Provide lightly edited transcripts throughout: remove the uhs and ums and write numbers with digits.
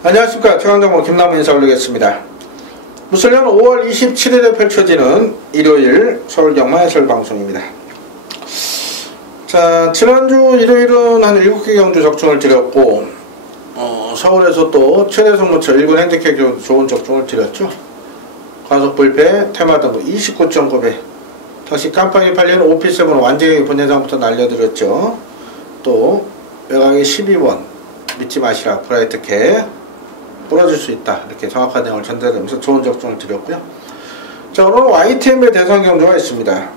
안녕하십니까. 최강정보 김남훈 인사 올리겠습니다. 무술년 5월 27일에 펼쳐지는 일요일 서울경마 해설 방송입니다. 자, 지난주 일요일은 한 7개 경주 적중을 드렸고 서울에서 또 최대 승부처 1군 핸디캡 좋은 적중을 드렸죠. 과속불패, 테마 등급 29.9배, 다시 깜빡이 팔리는 OP7 완전히 본예상부터 날려드렸죠. 또 외곽에 12번 믿지 마시라 브라이트캐 부러질 수 있다, 이렇게 정확한 내용을 전달하면서 좋은 적중을 드렸고요. 자, 오늘 YTM의 대선 경주가 있습니다.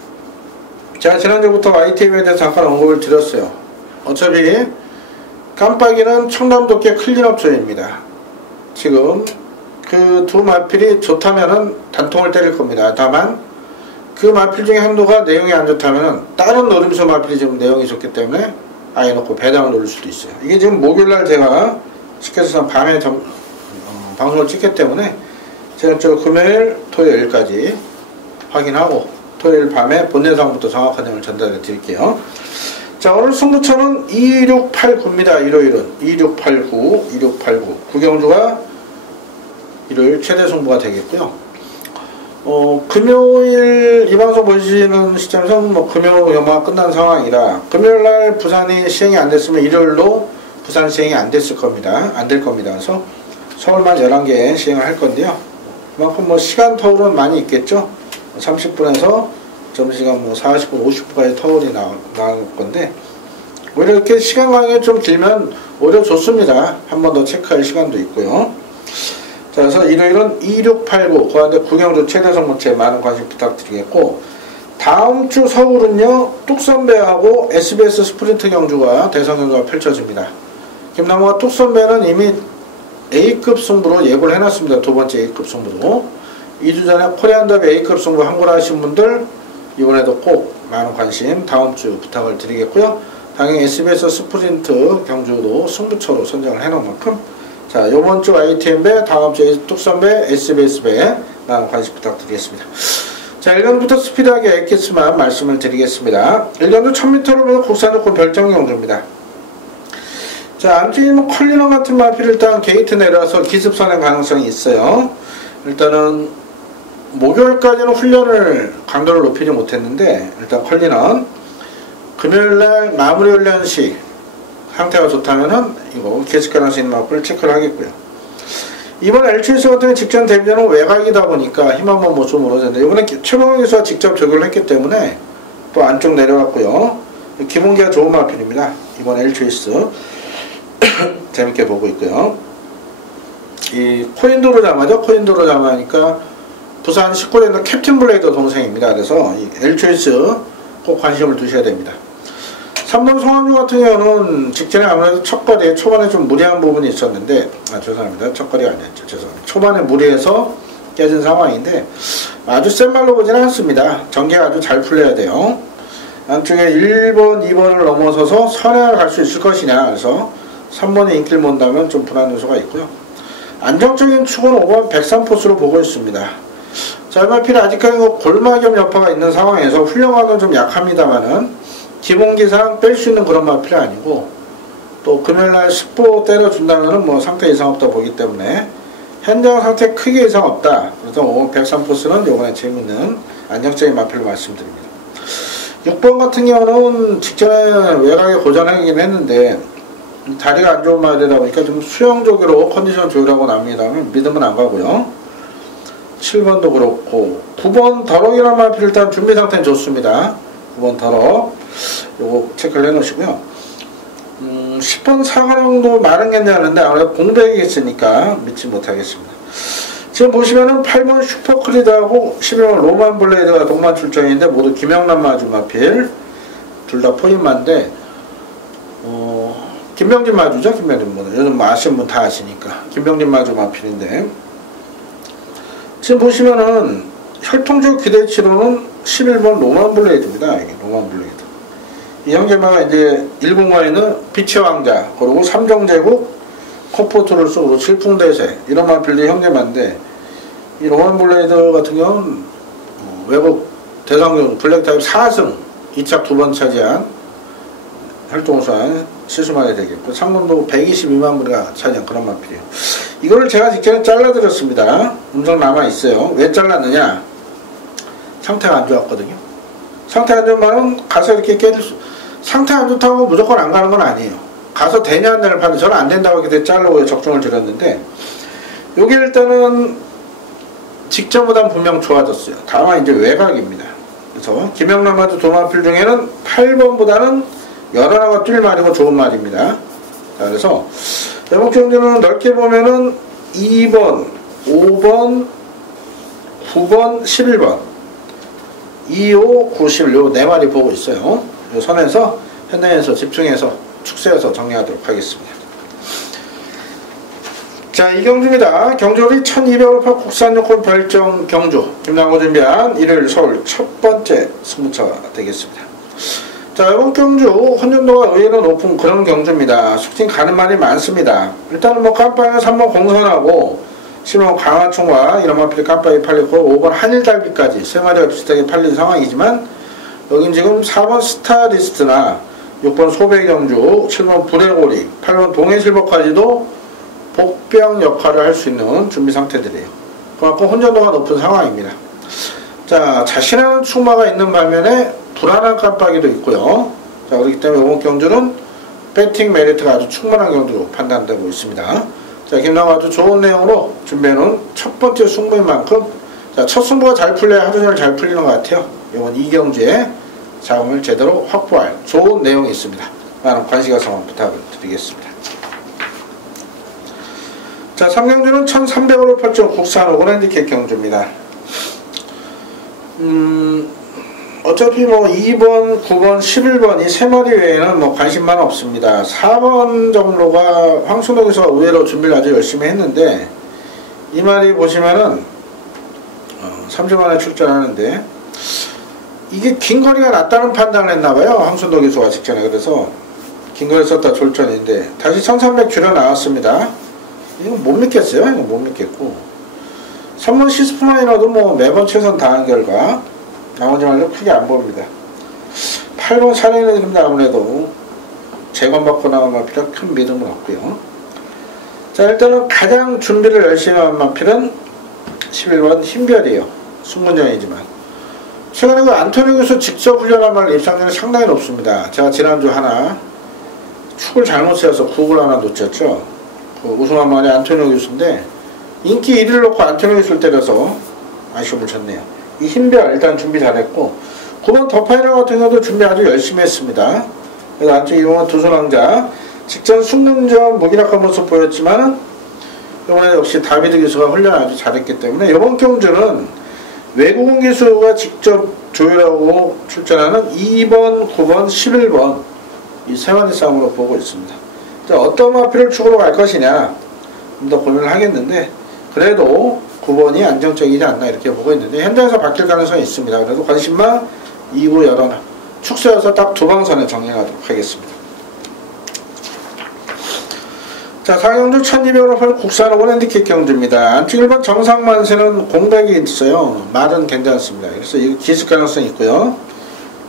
제가 지난주부터 YTM에 대해서 잠깐 언급을 드렸어요. 어차피 깜빡이는 청담도께 클린업조입니다. 지금 그 두 마필이 좋다면은 단통을 때릴 겁니다. 다만 그 마필 중에 한도가 내용이 안 좋다면은 다른 노림수 마필이 지금 내용이 좋기 때문에 아예 놓고 배당을 올릴 수도 있어요. 이게 지금 목요일날 제가 시켜서 밤에 방송을 찍기 때문에 제가 금요일, 토요일까지 확인하고 토요일 밤에 본예상부터 정확한 내용을 전달해 드릴게요. 자, 오늘 승부처는 2689입니다. 일요일은 2689, 2689 구경주가 일요일 최대 승부가 되겠고요. 금요일 이 방송 보시는 시점에서는 금요 경마가 끝난 상황이라 금요일날 부산이 시행이 안 됐으면 일요일로 부산 시행이 안 됐을 겁니다. 안 될 겁니다. 그래서 서울만 11개 시행을 할 건데요. 그만큼 시간 터울은 많이 있겠죠. 30분에서 점심시간 40분, 50분까지 터울이 나올 건데, 오히려 이렇게 시간 강이 좀 길면 오히려 좋습니다. 한 번 더 체크할 시간도 있고요. 자, 그래서 일요일은 2689, 그 안에 구경주 최대 성모체 많은 관심 부탁드리겠고, 다음 주 서울은요, 뚝선배하고 SBS 스프린트 경주가 대선 경주가 펼쳐집니다. 김남호가 뚝선배는 이미 A급 승부로 예고를 해놨습니다. 두 번째 A급 승부로. 2주 전에 코리안더비 A급 승부 항고를 하신 분들 이번에도 꼭 많은 관심 다음 주 부탁을 드리겠고요. 당연히 SBS 스프린트 경주도 승부처로 선정을 해놓은 만큼, 자, 요번 주 ITM배, 다음 주에 뚝선배, SBS배 많은 관심 부탁드리겠습니다. 자, 1년부터 스피드하게 엑기스만 말씀을 드리겠습니다. 1년도 1000m를 국산 조건 별정 경주입니다. 자, 안쪽에 컬리너 같은 마필 일단 게이트 내려와서 기습 선행 가능성이 있어요. 일단은 목요일까지는 훈련을 강도를 높이지 못했는데, 일단 컬리는 금요일날 마무리 훈련 시 상태가 좋다면은 이거 계속할 수 있는 마필을 체크를 하겠고요. 이번 LGS 같은 경우 직전 데뷔전은 외곽이다 보니까 힘 한번 좀 멀어졌는데, 이번에 최범호 기수가 직접 적용을 했기 때문에 또 안쪽 내려갔고요. 기본기가 좋은 마필입니다. 이번 LGS 재밌게 보고 있고요. 이 코인도로 자마죠. 코인도로 자마니까 부산 19년도 캡틴 블레이더 동생입니다. 그래서 이 LGS 꼭 관심을 두셔야 됩니다. 3번 송환주 같은 경우는 직전에 아무래도 첫거리에 초반에 좀 무리한 부분이 있었는데, 죄송합니다. 첫거리가 아니었죠. 죄송합니다. 초반에 무리해서 깨진 상황인데 아주 센 말로 보지는 않습니다. 전개가 아주 잘 풀려야 돼요. 안쪽에 1번, 2번을 넘어서서 선행을 갈 수 있을 것이냐, 그래서 3번에 인기를 본다면 좀 불안 요소가 있고요. 안정적인 축은 5번 103포스로 보고 있습니다. 자, 마필 아직까지 골마겸 여파가 있는 상황에서 훈련감은 좀 약합니다만은 기본기상 뺄 수 있는 그런 마필이 아니고, 또 금요일날 10보 때려준다면은 상태 이상 없다 보기 때문에 현장 상태 크게 이상 없다. 그래서 5번 103포스는 요번에 재밌는 안정적인 마필로 말씀드립니다. 6번 같은 경우는 직전에 외곽에 고전하긴 했는데 다리가 안 좋은 말이다 보니까 좀 수영 조기로 컨디션 조율하고 납니다면 믿으면 안 가고요. 7번도 그렇고 9번 더럭이라는 마필 일단 준비 상태는 좋습니다. 9번 더럭 요거 체크를 해 놓으시고요. 10번 사과령도 많은 괜찮은데 아무래도 공백이 있으니까 믿지 못하겠습니다. 지금 보시면은 8번 슈퍼크리드하고 11번 로만 블레이드가 동반 출전인데 모두 김영란 마주 마필, 둘 다 포인마인데 김병진 마주죠. 김병진 분은 요즘 아시는 분 다 아시니까 김병진 마주 마필인데, 지금 보시면은 혈통적 기대치로는 11번 로만 블레이드입니다. 이게 로만 블레이드. 이 형제마가 이제 1공화에는 빛의 왕자, 그리고 삼정제국, 코포트를 쏘고 칠풍대세 이런 마필들이 형제마인데, 이 로만 블레이드 같은 경우는 외국 대상경 블랙타입 4승 2착 2번 차지한 활동우선 시수만이 되겠고, 상금도 122만 불이가 차지한 그런 마필이에요. 이거를 제가 직전에 잘라드렸습니다. 음성 남아있어요. 왜 잘랐느냐? 상태가 안 좋았거든요. 상태가 안 좋은 말은 가서 이렇게 상태가 안 좋다고 무조건 안 가는 건 아니에요. 가서 되냐 안 되냐를 판단, 저는 안 된다고 이렇게 자르고 적중을 드렸는데, 요게 일단은 직전보단 분명 좋아졌어요. 다만 이제 외곽입니다. 그래서 김영란마드 두 마필 중에는 8번보다는 여러 하나가 뛸 말이고 좋은 말입니다. 자, 그래서 대목경주는 넓게 보면은 2번, 5번, 9번, 11번 2, 5, 9, 11 요 네 마리 보고 있어요. 요 선에서 현장에서 집중해서 축세해서 정리하도록 하겠습니다. 자, 이 경주입니다. 경주리 1200홀 국산요건 별정 경주 김남호 준비한 일요일 서울 첫 번째 승부처가 되겠습니다. 자, 이번 경주 혼전도가 의외로 높은 그런 경주입니다. 숙진 가는 말이 많습니다. 일단은 뭐 깜빡이는 3번 공선하고 10번 강화충과 이런 마필이 깜빡이 팔리고 5번 한일달비까지 세 마리가 비슷하게 팔린 상황이지만 여긴 지금 4번 스타리스트나 6번 소배경주, 7번 불의고리, 8번 동해실버까지도 복병 역할을 할 수 있는 준비 상태들이에요. 그만큼 혼전도가 높은 상황입니다. 자, 자신하는 충마가 있는 반면에 불안한 깜빡이도 있고요. 자, 그렇기 때문에 이번 경주는 배팅 메리트가 아주 충분한 경주로 판단되고 있습니다. 자, 김남호 아주 좋은 내용으로 준비해놓은 첫 번째 승부인 만큼, 자, 첫 승부가 잘 풀려야 하루 종일 잘 풀리는 것 같아요. 이번 이 경주에 자금을 제대로 확보할 좋은 내용이 있습니다. 많은 관심 가서 부탁을 드리겠습니다. 자, 3경주는 1300으로 펼쳐 국산 오건 핸디캡 경주입니다. 어차피 뭐 2번, 9번, 11번 이 세 마리 외에는 뭐 관심만 없습니다. 4번 정도가 황순옥에서 의외로 준비를 아주 열심히 했는데, 이 마리 보시면은 3주 만에 출전하는데 이게 긴 거리가 낫다는 판단을 했나봐요. 황순옥 기수가 직전에. 그래서 긴 거리 썼다 졸전인데 다시 1300 줄여 나왔습니다. 이건 못 믿겠어요. 이건 못 믿겠고, 3번 시스프마이너도 뭐 매번 최선 다한 결과 나머지 말로 크게 안 보입니다. 8번 샤레는 아무래도 재건받고 나온 마필은 큰 믿음은 없고요. 자, 일단은 가장 준비를 열심히 한 마필은 11번 흰별이에요. 승문전이지만 최근에 그 안토니오 교수 직접 훈련한 말 입상률이 상당히 높습니다. 제가 지난주 하나 축을 잘못 세워서 구글 하나 놓쳤죠. 그 우승한 말이 안토니오 교수인데 인기 1위를 놓고 안토니오 교수를 때려서 아쉬움을 졌네요. 이 흰별 일단 준비 잘했고, 9번 더 파이널 같은 경우도 준비 아주 열심히 했습니다. 그래서 안쪽에 이번 두손왕자 직전 승문전 무기력한 모습 보였지만 이번에 역시 다비드 기수가 훈련 아주 잘했기 때문에 이번 경주는 외국인 기수가 직접 조율하고 출전하는 2번, 9번, 11번 이 세 마리 싸움으로 보고 있습니다. 자, 어떤 마필을 축으로 갈 것이냐 좀 더 고민을 하겠는데, 그래도 9번이 안정적이지 않나 이렇게 보고 있는데 현장에서 바뀔 가능성이 있습니다. 그래도 관심만 2구 열어놔 축세여서 딱 두 방선에 정리하도록 하겠습니다. 자, 4경주 1200홀 국산 오건 핸디캡 경주입니다. 안쪽 1번 정상만세는 공백이 있어요. 말은 괜찮습니다. 그래서 이거 기습 가능성이 있고요.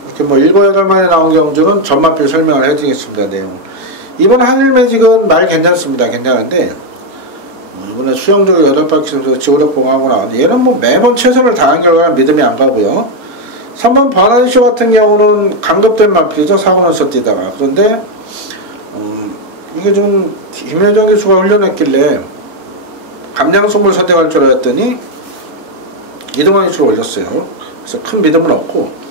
이렇게 뭐 7, 8만에 나온 경주는 전마필 설명을 해드리겠습니다. 내용. 이번 한일매직은 말 괜찮습니다. 괜찮은데 이번에 수영적으로 8바퀴 지구력 봉하고 나왔는데 얘는 뭐 매번 최선을 다한 결과는 믿음이 안 가고요. 3번 버나디쇼 같은 경우는 강급된 마필이죠. 사고나서 뛰다가. 그런데 이게 좀 김효정 교수가 훈련했길래 감량송을 선택할 줄 알았더니 이동환 기수를 올렸어요. 그래서 큰 믿음은 없고,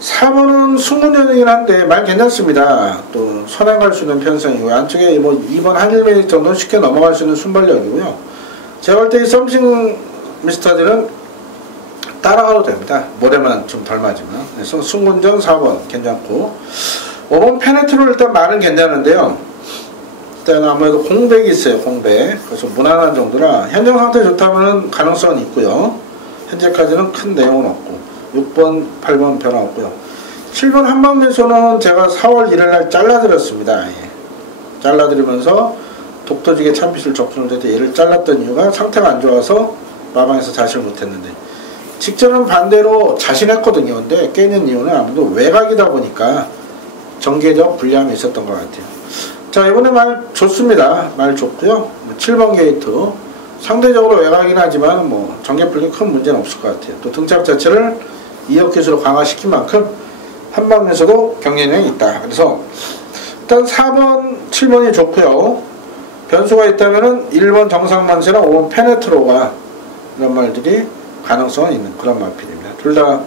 4번은 승문전이긴 한데 말 괜찮습니다. 또 선행 갈 수 있는 편성이고, 안쪽에 뭐 2번 한일매직 정도는 쉽게 넘어갈 수 있는 순발력이고요. 제가 볼 때 이 썸씽 미스터들은 따라가도 됩니다. 모래만 좀 덜 맞으면. 그래서 승문전 4번 괜찮고, 5번 페네트로 일단 말은 괜찮은데요. 일단 아무래도 공백이 있어요. 공백. 그래서 무난한 정도라 현장 상태 좋다면 가능성은 있고요. 현재까지는 큰 내용은 없고, 6번, 8번 변화 없고요. 7번 한방대소는 제가 4월 1일날 잘라드렸습니다. 예. 잘라드리면서 독도지게 참빛을 적중을 때 얘를 잘랐던 이유가 상태가 안 좋아서 마방에서 자신을 못했는데, 직전은 반대로 자신했거든요. 근데 깨는 이유는 아무래도 외곽이다 보니까 전개적 불리함이 있었던 것 같아요. 자, 이번에 말 좋습니다. 말 좋고요. 7번 게이트. 상대적으로 외곽이긴 하지만 뭐 전개 풀기 큰 문제는 없을 것 같아요. 또 등짝 자체를 2역 기술로 강화시킨 만큼 한방에서도 경쟁력이 있다. 그래서 일단 4번, 7번이 좋고요. 변수가 있다면은 1번 정상만세랑 5번 페네트로가 이런 말들이 가능성은 있는 그런 마필입니다. 둘 다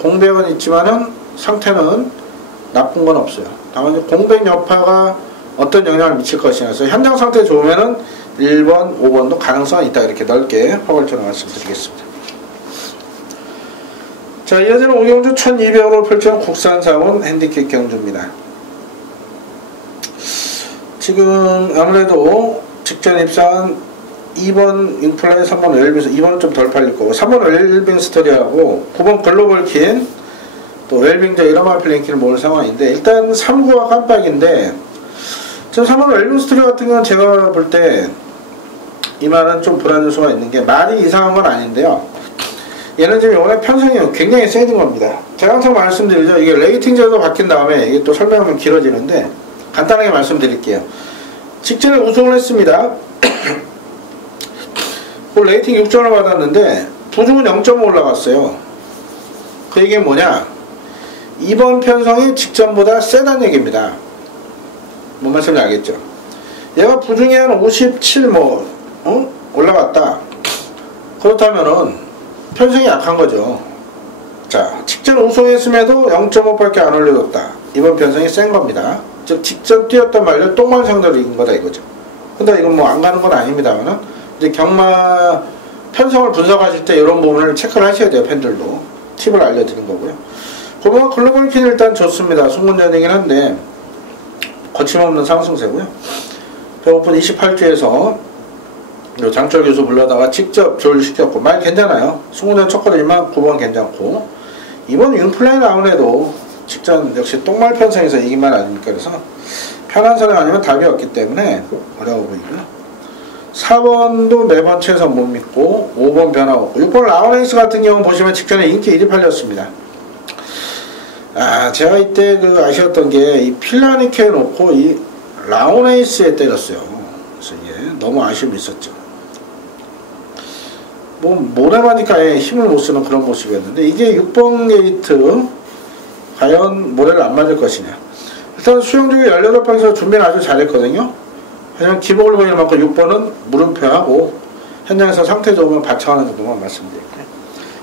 공백은 있지만은 상태는 나쁜 건 없어요. 다만 공백 여파가 어떤 영향을 미칠 것이냐서 현장 상태 좋으면은 1번, 5번도 가능성이 있다. 이렇게 넓게 포괄적으로 말씀드리겠습니다. 자, 이어지는 오경주 1200으로 펼쳐온 국산사원 핸디캡 경주입니다. 지금 아무래도 직전 입사한 2번 윙플라이, 3번 웰빙, 2번은 좀 덜 팔릴 거고 3번 웰빙 스터디하고 9번 글로벌 킨, 또 웰빙저 이러마 플랭키를 모을 상황인데 일단 3구가 깜빡인데 지금 3번 웰빙 스터디 같은 경우는 제가 볼 때 이 말은 좀 불안 요소가 있는 게 말이 이상한 건 아닌데요. 얘는 지금 이번에 편성이 굉장히 세진 겁니다. 제가 항상 말씀드리죠. 이게 레이팅 제도 바뀐 다음에 이게 또 설명하면 길어지는데 간단하게 말씀드릴게요. 직전에 우승을 했습니다. 그 레이팅 6점을 받았는데 부중은 0.5 올라갔어요. 그 얘기가 뭐냐? 이번 편성이 직전보다 세다는 얘기입니다. 뭔 말씀인지 알겠죠? 얘가 부중이 한 57 올라갔다. 그렇다면은 편성이 약한 거죠. 자, 직전 우승했음에도 0.5밖에 안 올려줬다. 이번 편성이 센 겁니다. 즉 직전 뛰었던 말로 똥만 상대로 이긴 거다 이거죠. 근데 이건 뭐 안 가는 건 아닙니다만은 이제 경마 편성을 분석하실 때 이런 부분을 체크를 하셔야 돼요. 팬들도 팁을 알려드리는 거고요. 그러면 글로벌 킨 일단 좋습니다. 승문전이긴 한데 거침없는 상승세고요. 배고픈 28주에서 장철 교수 불러다가 직접 조율시켰고 말 괜찮아요. 승문전 쳤거든요. 9번 괜찮고 이번 윙플라이 나온에도 직전 역시 똥말 편성에서 이기만 아닙니까? 그래서 편한 선행 아니면 답이 없기 때문에 어려워 보이고요. 4번도 매번 최선 못 믿고 5번 변화 없고 6번 라운에이스 같은 경우는 보시면 직전에 인기 1위 팔렸습니다. 제가 이때 아쉬웠던 게 이 필라니케 놓고 이 라운에이스에 때렸어요. 그래서 이게 너무 아쉬움이 있었죠. 뭐 모래마니까 힘을 못 쓰는 그런 모습이었는데 이게 6번 게이트 과연 모래를 안 맞을 것이냐. 일단 수영중에 18방에서 준비를 아주 잘했거든요. 하지만 기복을 보이는 만큼 6번은 물음표하고 현장에서 상태 좋으면 바쳐하는 정도만 말씀드릴게요.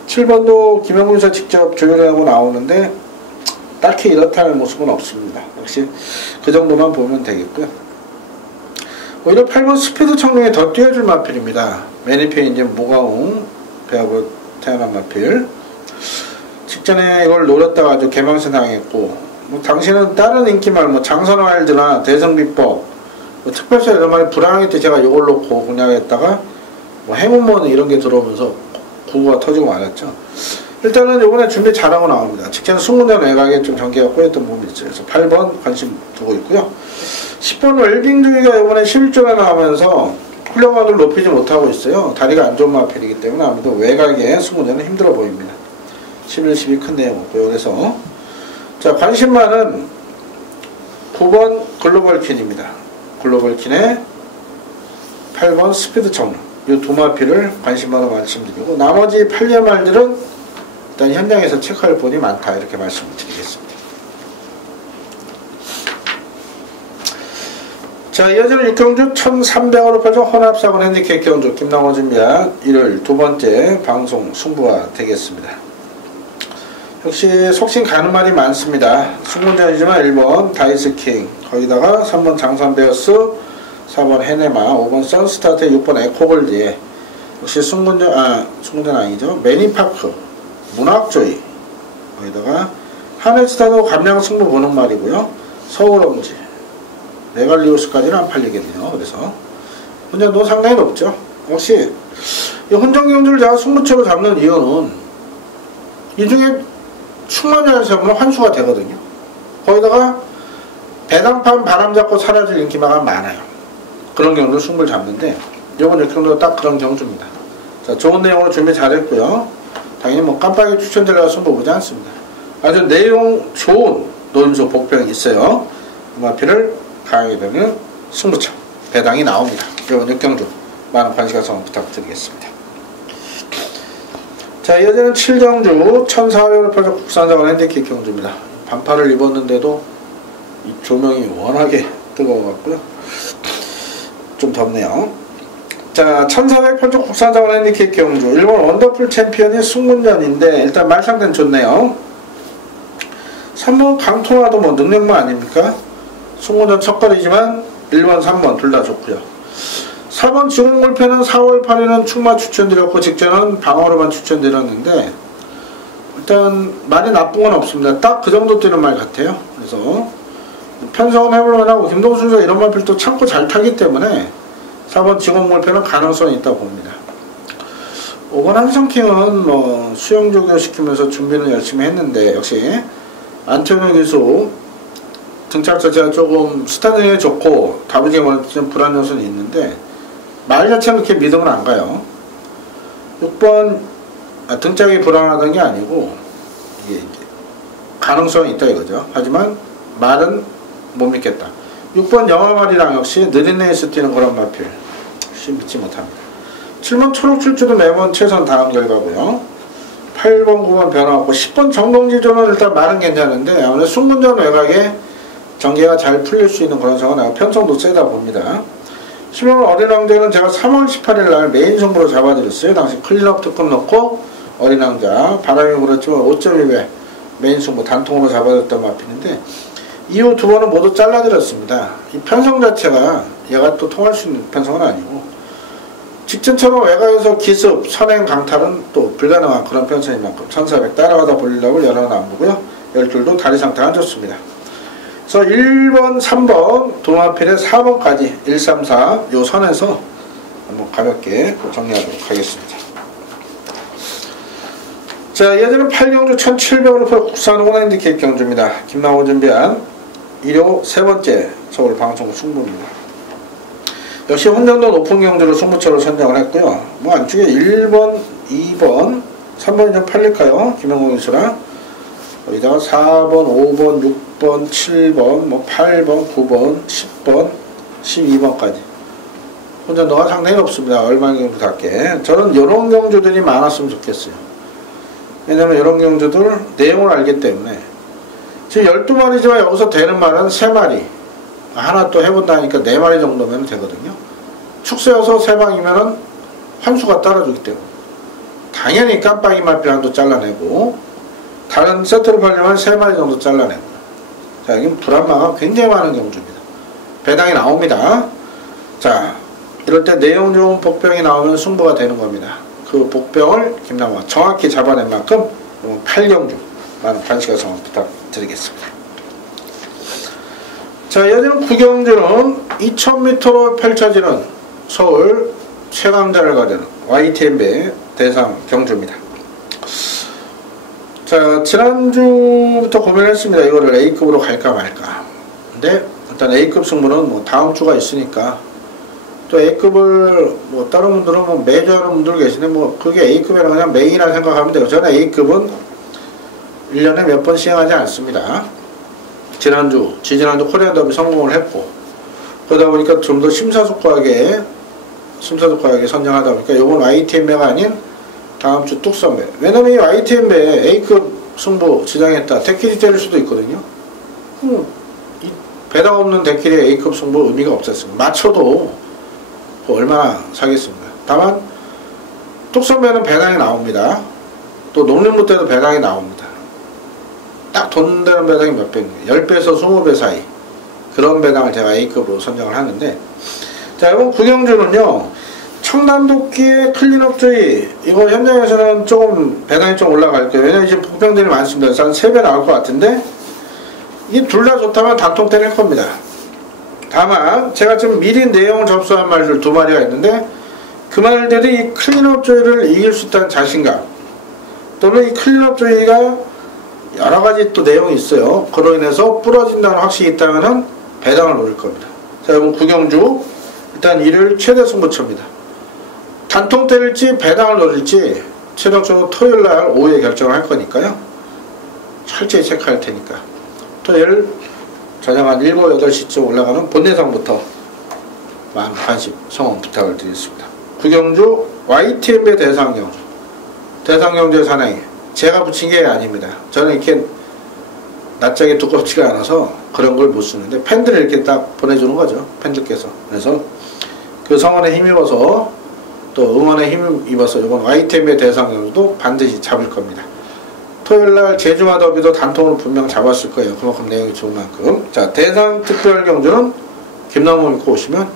7번도 김영군사 직접 조율하고 나오는데 딱히 이렇다는 모습은 없습니다. 역시 그 정도만 보면 되겠고요. 오히려 8번 스피드 청룡이 더 뛰어줄 마필입니다. 매니페 이제 무가웅 배하고 태어난 마필. 직전에 이걸 노렸다가 아주 개망신 당했고, 뭐 당신은 다른 인기말, 뭐 장선와일드나 대성비법, 뭐 특별사 이런 말이 불안할 때 제가 이걸 놓고 공략했다가 뭐 행운몬 이런 게 들어오면서 구구가 터지고 말았죠. 일단은 이번에 준비 잘하고 나옵니다. 직전 20년 외곽에 좀 전개가 꼬였던 부분이 있어요. 그래서 8번 관심 두고 있고요. 10번 웰빙주의가 이번에 11조가 나오면서 훌륭함을 높이지 못하고 있어요. 다리가 안 좋은 마필이기 때문에 아무래도 외곽에 20년은 힘들어 보입니다. 11, 12 큰 내용 없고요. 그래서 자, 관심만은 9번 글로벌 킨입니다. 글로벌 킨에 8번 스피드 청룡 이 두 마필을 관심만으로 말씀드리고 나머지 8년 말들은 일단 현장에서 체크할 분이 많다 이렇게 말씀을 드리겠습니다. 자, 이어지는 6경주 1300으로 펼쳐 혼합사건 핸디캡 경주 김남호 준비한 일요일 두 번째 방송 승부가 되겠습니다. 역시 속신 가는 말이 많습니다. 승문전이지만 1번 다이스킹, 거기다가 3번 장산베어스, 4번 헤네마, 5번 선스타트, 6번 에코골드에 역시 승문전 아니죠. 매니파크, 문학조이, 거기다가 하늘스타도 감량 승부 보는 말이고요. 서울엄지, 메갈리오스까지는 안 팔리겠네요. 그래서 혼전도 상당히 높죠. 역시 이 혼전경주를 제가 승부처로 잡는 이유는 이 중에 충만히 잡으면 환수가 되거든요. 거기다가 배당판 바람 잡고 사라질 인기마가 많아요. 그런 경우를 승부를 잡는데 이번 6경주도 딱 그런 경주입니다. 자, 좋은 내용으로 준비 잘했고요. 당연히 뭐 깜빡이 추천드려서 승부 보지 않습니다. 아주 내용 좋은 노림수 복병이 있어요. 그 마필을 가하게 되면 승부처 배당이 나옵니다. 이번 6경주 많은 관심 가서 부탁드리겠습니다. 자, 이어지는 7경주 1400원 표적 국산자원 핸디캡 경주입니다. 반팔을 입었는데도 이 조명이 워낙에 뜨거워갖고요. 좀 덥네요. 자, 1400 표적 국산자원 핸디캡 경주 일본 원더풀 챔피언이 승문전인데 일단 말상대는 좋네요. 3번 강통화도 뭐 능력만 아닙니까? 승문전 첫걸이지만 1번 3번 둘 다 좋고요. 4번 지공골패는 4월 8일은 충마 추천드렸고 직전은 방어로만 추천드렸는데 일단 말이 나쁜 건 없습니다. 딱 그 정도 뛰는 말 같아요. 그래서 편성은 해볼만하고 김동수 선수가 이런 말필도 참고 잘 타기 때문에 4번 지공골패는 가능성이 있다고 봅니다. 5번 한성킹은 뭐 수영조교 시키면서 준비는 열심히 했는데 역시 안토니오 기수 등짝 자체가 조금 스타딩에 좋고 다부지에 좀 불안 요소는 있는데 말 자체는 그렇게 믿음은 안 가요. 6번 등짝이 불안하다는 게 아니고 이게 가능성이 있다 이거죠. 하지만 말은 못 믿겠다. 6번 영화말이랑 역시 느린 레이스 뛰는 그런 마필 믿지 못합니다. 7번 초록 출주도 매번 최선 다음 결과고요. 8번 9번 변화 없고 10번 정동지조는 일단 말은 괜찮은데 아무래도 승문전 외곽에 전개가 잘 풀릴 수 있는 그런 상황은 편성도 세다 봅니다. 11번 어린왕자는 제가 3월 18일 날 메인 승부로 잡아드렸어요. 당시 클린업 특급 넣고 어린왕자 바람이 불었지만 5.1배 메인 승부 단통으로 잡아줬던 마필인데 이후 두 번은 모두 잘라드렸습니다. 이 편성 자체가 얘가 또 통할 수 있는 편성은 아니고 직전처럼 외곽에서 기습, 선행, 강탈은 또 불가능한 그런 편성인 만큼 1400 따라가다 볼려고 여러는 안 보고요. 12도 다리 상태가 안 좋습니다. 그래서 1번, 3번, 도마필의 4번까지 1, 3, 4 요 선에서 한번 가볍게 정리하도록 하겠습니다. 자, 이어지는 8경주 1700원 국산 온핸디캡 경주입니다. 김나호 준비한 일요 세 번째 서울 방송 승부입니다. 역시 혼전도 높은 경주로 승부처를 선정을 했고요. 뭐 안쪽에 1번, 2번, 3번이 좀 팔릴까요? 김영공 기수랑 여기다가 4번, 5번, 6번, 7번, 뭐 8번, 9번, 10번, 12번까지 혼전도가 상당히 높습니다. 얼마 경주답게. 저는 이런 경주들이 많았으면 좋겠어요. 왜냐면 이런 경주들 내용을 알기 때문에 지금 12마리지만 여기서 되는 말은 3마리 하나 또 해본다니까 4마리 정도면 되거든요. 축세여서 3방이면은 환수가 따라주기 때문에 당연히 깜빡이 마필랑도 잘라내고 다른 세트로 팔려면 3마리 정도 잘라내고 자, 여기 불안마가 굉장히 많은 경주입니다. 배당이 나옵니다. 자, 이럴 때 내용 좋은 복병이 나오면 승부가 되는 겁니다. 그 복병을 김남화 정확히 잡아낸 만큼 8경주 많은 관심 가서 부탁드리겠습니다. 자, 이어지는 9경주는 2000m로 펼쳐지는 서울 최강자를 가리는 YTN배 대상 경주입니다. 자, 지난주부터 고민을 했습니다. 이거를 A급으로 갈까 말까. 근데 일단 A급 승부는 뭐 다음 주가 있으니까 또 A급을 뭐 다른 분들은 뭐 매주 하는 분들 계시네. 뭐 그게 A급이라 그냥 메인이라 생각하면 돼요. 저는 A급은 1년에 몇 번 시행하지 않습니다. 지지난주 코리안 더비 성공을 했고 그러다 보니까 좀 더 심사숙고하게 선정하다 보니까 요번 YTN배가 아닌 다음 주 뚝섬배. 왜냐면 이 YTN배 A급 승부 지정했다. 데킬이 때릴 수도 있거든요. 이 배당 없는 데킬이 A급 승부 의미가 없었습니다. 맞춰도 얼마나 사겠습니까? 다만 뚝섬배는 배당이 나옵니다. 또 농림부 때도 배당이 나옵니다. 딱 돈 되는 배당이 몇 배입니까? 10배에서 20배 사이 그런 배당을 제가 A급으로 선정을 하는데 자, 이번 9경주는요 청담도끼의 클린업주의 이거 현장에서는 조금 배당이 좀 올라갈 거예요. 왜냐면 지금 복병들이 많습니다. 그래서 한 3배 나올 것 같은데 이 둘 다 좋다면 단통 때릴 겁니다. 다만 제가 지금 미리 내용을 접수한 말들 2마리가 있는데 그 말들이 이 클린업주의를 이길 수 있다는 자신감 또는 이 클린업주의가 여러가지 또 내용이 있어요. 그로 인해서 부러진다는 확신이 있다면 배당을 노릴 겁니다. 자, 이번 9경주 일단 일요일 최대 승부처입니다. 단통 때릴지 배당을 노릴지 최종적으로 토요일날 오후에 결정을 할 거니까요. 철저히 체크할 테니까 토요일 저녁 한 7, 8시쯤 올라가는 본내상부터 많은 관심, 성원 부탁을 드리겠습니다. 구경주 YTN배 대상경주. 대상경주의 사나이. 제가 붙인 게 아닙니다. 저는 이렇게 낯짝이 두껍지가 않아서 그런 걸 못 쓰는데 팬들이 이렇게 딱 보내주는 거죠. 팬들께서. 그래서 그 성원에 힘입어서 또 응원에 힘입어서 이번 YTN배 대상경주도 반드시 잡을 겁니다. 토요일날 제주마 더비도 단통으로 분명 잡았을 거예요. 그만큼 내용이 좋은 만큼. 자, 대상 특별 경주는 김남호 믿고 오시면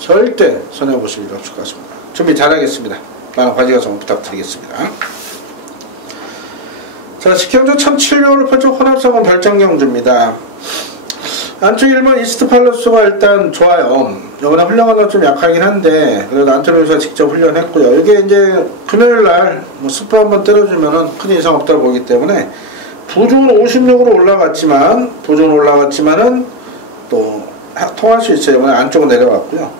절대 손해보실 일 없을 것 같습니다. 준비 잘하겠습니다. 많은 관심과 성원 부탁드리겠습니다. 자, 식경주 1700을 펼쳐 혼합사건 별장경주입니다. 안쪽 1번 이스트 팔러스가 일단 좋아요. 이번에 훌륭한 건 좀 약하긴 한데 그래도 안토니우스가 직접 훈련했고요. 이게 이제 금요일날 뭐 스프 한번 때려주면은 큰 이상 없다고 보기 때문에 부중으로 56으로 올라갔지만은 또 통할 수 있어요. 이번에 안쪽으로 내려갔고요.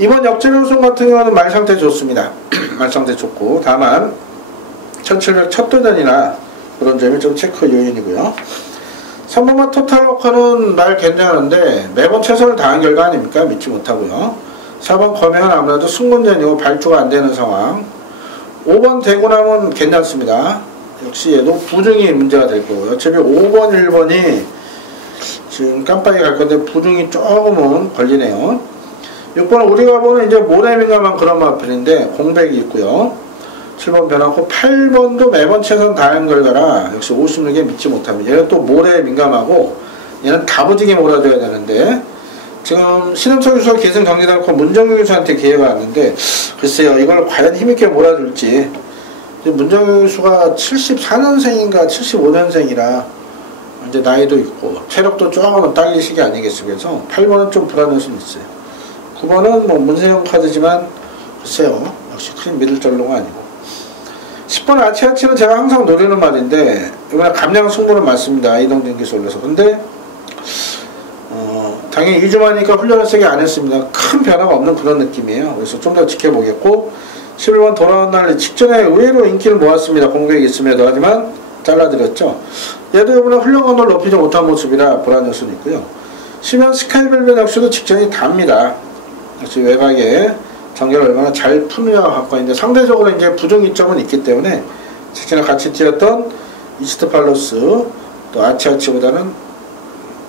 이번 역전 우승 같은 경우는 말 상태 좋습니다. 말 상태 좋고 다만 1700 첫 도전이나 그런 점이 좀 체크 요인이고요. 3번과 토탈워커는 말 괜찮은데 매번 최선을 다한 결과 아닙니까? 믿지 못하고요. 4번 검행은 아무래도 승군전이고 발주가 안 되는 상황. 5번 대구남은 괜찮습니다. 역시 얘도 부중이 문제가 될 거고요. 어차피 5번, 1번이 지금 깜빡이 갈 건데 부중이 조금은 걸리네요. 6번은 우리가 보는 이제 모래 민감한 그런 마필인데 공백이 있고요. 7번 변하고 8번도 매번 최선 다한 결과라 역시 56에 믿지 못합니다. 얘는 또 모래에 민감하고 얘는 다부지게 몰아줘야 되는데 지금 신음석 교수가 계승 정리되고 문정규 교수한테 기회가 왔는데 글쎄요 이걸 과연 힘있게 몰아줄지. 문정규 교수가 74년생인가 75년생이라 이제 나이도 있고 체력도 조금은 딸릴 시기 아니겠습니까? 그래서 8번은 좀 불안할 수는 있어요. 9번은 뭐 문세영 카드지만 글쎄요 역시 큰 믿을 전로가 아니고 10번 아치아치는 제가 항상 노리는 말인데 이번에 감량 승부는 맞습니다. 이동진 기수 올려서. 근데 당연히 2주 만이니까 훈련을 세게 안 했습니다. 큰 변화가 없는 그런 느낌이에요. 그래서 좀 더 지켜보겠고 11번 돌아온 날 직전에 의외로 인기를 모았습니다. 공백이 있음에도. 하지만 잘라드렸죠. 얘도 이번에 훌륭한 걸 높이지 못한 모습이라 불안할 수는 있고요. 10번 스카이벨벳 역시도 직전이 답니다. 역시 외곽에 전개를 얼마나 잘 푸느냐가 갖고 있는데 상대적으로 이제 부중 이점은 있기 때문에 직전에 같이 뛰었던 이스트 팔로스 또 아치아치보다는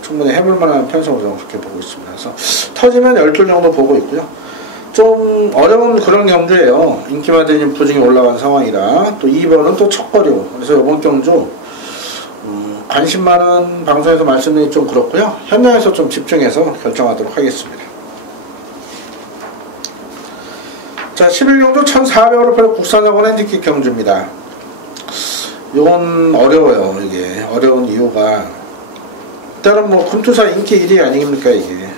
충분히 해볼만한 편성으로 저는 그렇게 보고 있습니다. 그래서 터지면 12줄 정도 보고 있고요. 좀 어려운 그런 경주예요. 인기마대진 부중이 올라간 상황이라. 또 2번은 또 척거리고. 그래서 이번 경주 관심 많은 방송에서 말씀드리기 좀 그렇고요. 현장에서 좀 집중해서 결정하도록 하겠습니다. 자, 11경주 1400으로 펴는 국산자원 핸디캡 경주입니다. 이건 어려워요. 이게 어려운 이유가 일단은 뭐 금투사 인기 1위 아니겠습니까 이게.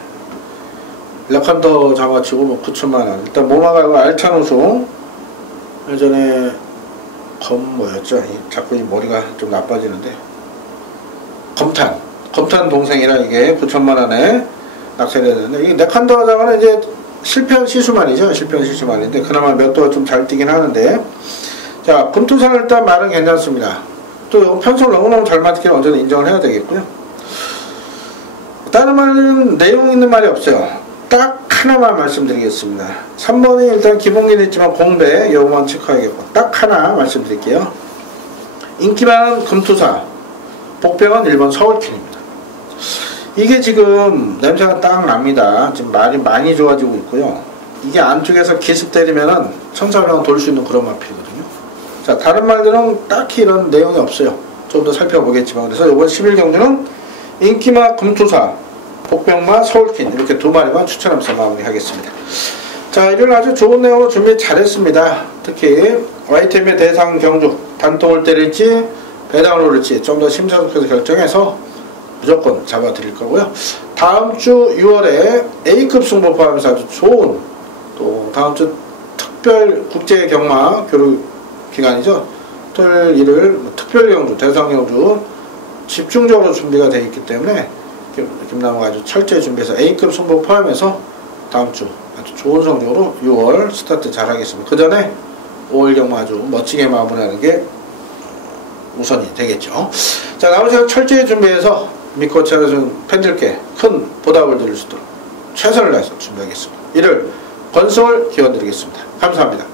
레칸더 잡아치고 뭐 9천만원. 일단 모마가 알찬 우승. 예전에 뭐였죠? 자꾸 이 머리가 좀 나빠지는데 검탄 동생이라 이게 9천만원에 낙찰해야 되는데 이게 레칸더 잡아는 이제 실패한 시수만이죠. 실패한 시수만인데 그나마 몇 도가 좀 잘 뛰긴 하는데 자 금투상 일단 말은 괜찮습니다. 또 편성 너무너무 잘 맞기는 언제나 인정을 해야 되겠고요. 다른 말은 내용 있는 말이 없어요. 딱 하나만 말씀드리겠습니다. 3번이 일단 기본기는 있지만 공배 요거만 체크하겠고 딱 하나 말씀드릴게요. 인기만 금투사 복병은 1번 서울팀입니다. 이게 지금 냄새가 딱 납니다. 지금 말이 많이 좋아지고 있고요. 이게 안쪽에서 기습 때리면은 1400원 돌 수 있는 그런 마필이거든요. 자, 다른 말들은 딱히 이런 내용이 없어요. 좀 더 살펴보겠지만. 그래서 이번 11경주는 인기마 금투사, 복병마 서울킨 이렇게 두 마리만 추천하면서 마무리하겠습니다. 자, 이런 아주 좋은 내용으로 준비 잘했습니다. 특히 YTN의 대상 경주 단통을 때릴지 배당을 오를지 좀 더 심사숙고해서 결정해서 무조건 잡아드릴 거고요. 다음주 6월에 A급 승부 포함해서 아주 좋은 또 다음주 특별 국제경마 교류 기간이죠. 토요일 일요일 특별경주 대상경주 집중적으로 준비가 되어 있기 때문에 김남호가 아주 철저히 준비해서 A급 승부 포함해서 다음주 아주 좋은 성적으로 6월 스타트 잘 하겠습니다. 그 전에 5월 경마 아주 멋지게 마무리하는 게 우선이 되겠죠. 자, 나머지 철저히 준비해서 믿고 찾아준 팬들께 큰 보답을 드릴 수 있도록 최선을 다해서 준비하겠습니다. 이를 건설 기원 드리겠습니다. 감사합니다.